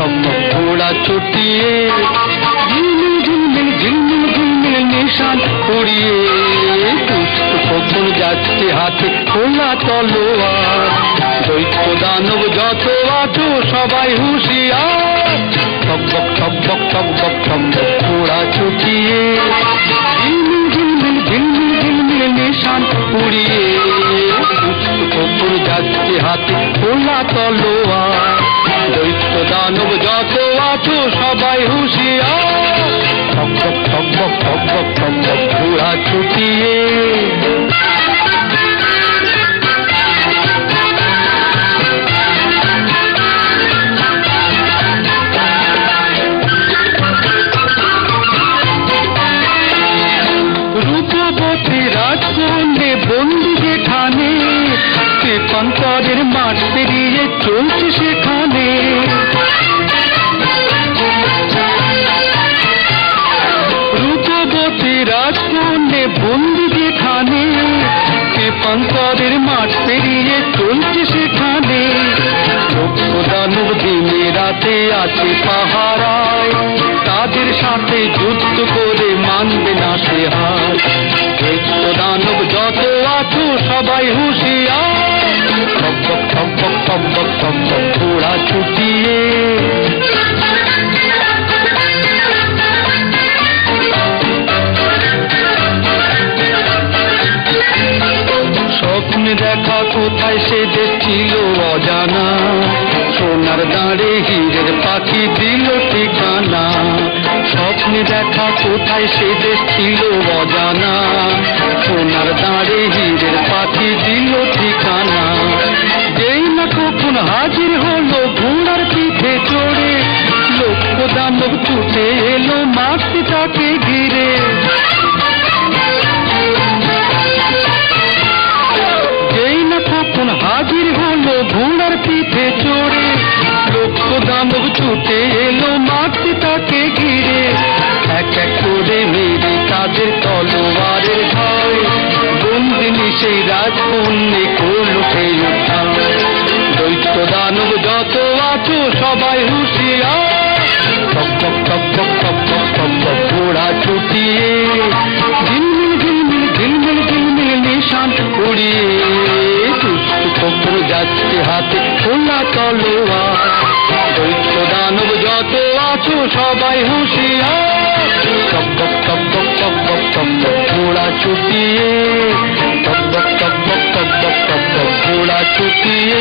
টকবক ঘোড়া ছুটিয়ে ঝিলমিল ঝিলমিল ঝিলমিল ঝিলমিল নিশান উড়িয়ে দুষ্ট খোকন যাচ্ছে হাতে খোলা তলোয়ার। দৈত্য দানব যত আছো সবাই হুঁশিয়ার। টকবক টকবক টকবক টকবক ঘোড়া ছুটিয়ে ঝিলমিল ঝিলমিল ঝিলমিল ঝিলমিল নিশান উড়িয়ে দুষ্ট খোকন যাচ্ছে হাতে খোলা তলোয়ার। দৈত্য দানব যত আছো সবাই হুঁশিয়ার। টকবক টকবক টকবক টকবক ঘোড়া ছুটিয়ে রূপবতী রাজকন্যে বন্দি যেখানে শ্রীপঙ্করের মাঠ পেরিয়ে চলছে সেখানে। রূপবতী রাজকন্যে বন্দি যেখানে শ্রীপঙ্করের মাঠ পেরিয়ে চলছে সেখানে। দৈত্য দানব দিনে রাতে আছে পাহারায়, তাদের সাথে যুদ্ধ করে মানবে না সে হার। দৈত্য দানব যত আছো সবাই হুঁশিয়ার। টকবক টকবক টকবক টকবক ঘোড়া ছুটিয়ে স্বপ্নে দেখা কোথায় সে দেশ ছিল অজানা, সোনার দাঁড়ে হীরের পাখি দিল ঠিকানা। স্বপ্নে দেখা কোথায় সে দেশ ছিল অজানা, সোনার দাঁড়ে হীরের পাখি দিল ঠিকানা। যেই না কখন হাজির হলো ঘোড়ার পিঠে চড়ে, লক্ষ দানব ছুটে এলো মারতে তাকে ঘিরে। হাজির হলো ঘোড়ার পিঠে চড়ে, লক্ষ দানব ছুটে এলো মারতে তাকে ঘিরে। এক এক করে মেরে তাদের তলোয়ারের ধার, বন্দিনী সেই রাজকন্যে করলো সেই উদ্ধার। দৈত্য দানব যত আছো সবাই হুঁশিয়ার। টকবক টকবক টকবক টকবক ঘোড়া ছুটিয়ে ঝিলমিল ঝিলমিল ঝিলমিল ঝিলমিল নিশান উড়িয়ে খোকন যাচ্ছে হাতে খোলা তলোয়ার। দৈত্য দানব যত আছো সবাই হুঁশিয়ার। টকবক টকবক টকবক টকবক ঘোড়া ছুটিয়ে টকবক টকবক টকবক টকবক ঘোড়া ছুটিয়ে